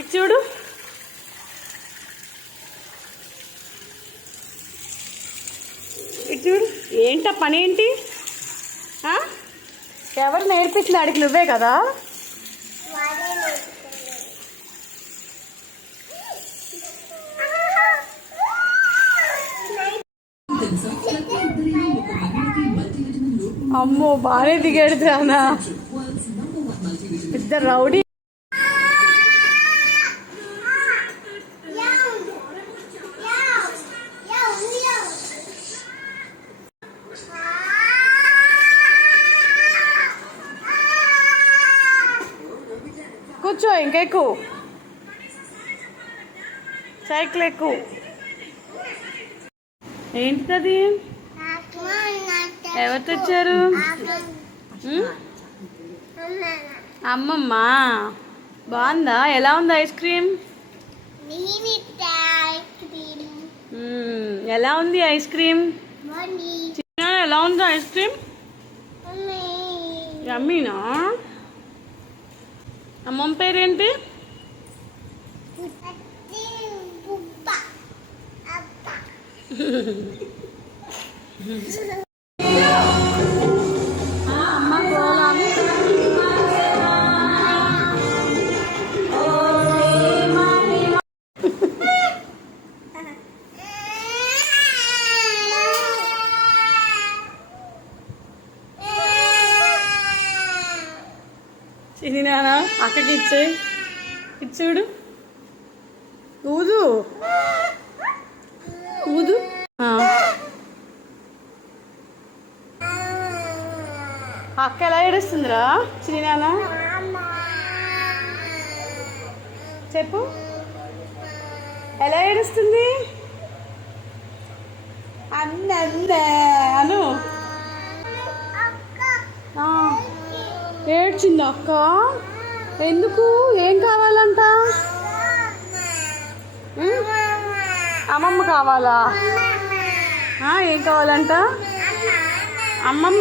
ఇటు చూడు. ఇటు చూడు. ఏంటా పని ఏంటి? ఎవరు నేర్పించిన అడిగి నువ్వే కదా? అమ్మో బాగానే దిగాడు రానా. ఇద్దరు రౌడీ. కూర్చో, ఇంకెక్కు. సైకిల్ ఎక్కు. ఏంటిది? ఎవరు తెచ్చారు? అమ్మమ్మ. బాగుందా? ఎలా ఉంది ఐస్ క్రీమ్? ఎలా ఉంది ఐస్ క్రీమ్? ఎలా ఉంది ఐస్ క్రీమ్? యమ్మీనా? అమ్మమ్మ పేరేంటి? ఇది నానా అక్కకి ఇచ్చే. ఇచ్చుడు. ఊదు ఊదు. అక్క ఎలా ఏడుస్తుందిరా చిన్న? చెప్పు, ఎలా ఏడుస్తుంది? అందే అను. ఏడ్చింది అక్క. ఎందుకు? ఏం కావాలంట? అమ్మమ్మ కావాలా? ఏం కావాలంట? అమ్మమ్మ